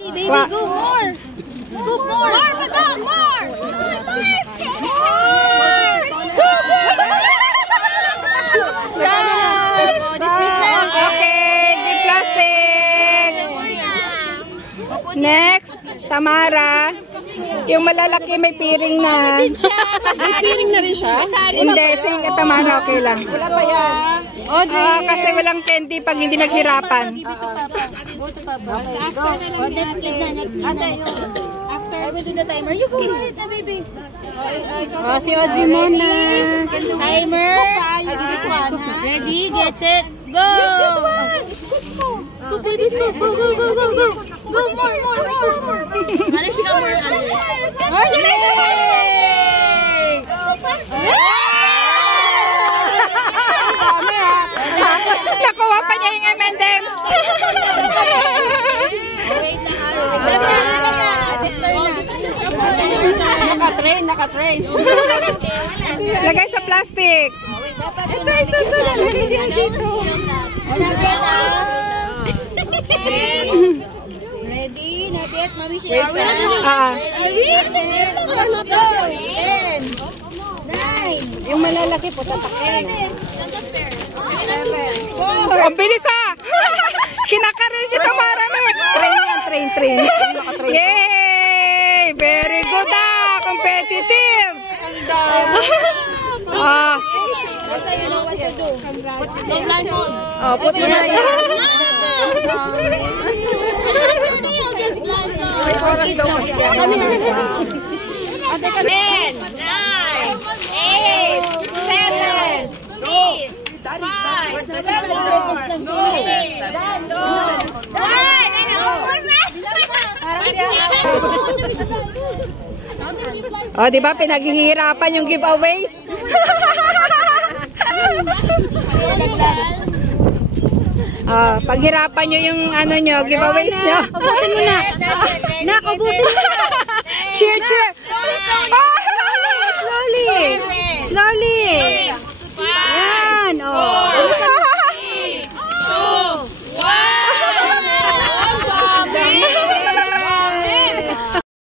Baby, go more. Scoop more. More, madam, more. Stop! Dismiss na. Okay, di plastic. Next, Tamara. Yung malalaki may piring na. May piring na rin siya? Hindi, sige Tamara, okay lang. Wala pa yan. Kasi walang candy pag hindi naghirapan. After I will do the timer. You go ahead na, baby. Si Audrey muna. Timer. Ready, get set, go. Scoop, baby, scoop. Go, go, go, go, go. Go, more. Alex, you got more. Nakuha pa niya yung M&M's. Naka-train. Lagay sa plastic. Ready? Not yet, Mami. Yung malalaki po, tatakin. Ang bilis Kinakaril ni Tamara mo. Train. Yay! Very good competitive. Put mo na yan. May oras daw kasi yan. 10, 9, 8, 7, 6, 5, 4, 3, 2, 1. Di ba pinaghihirapan yung giveaways? Paghirapan nyo yung giveaways nyo. Ubusin mo na. Ubusin mo na.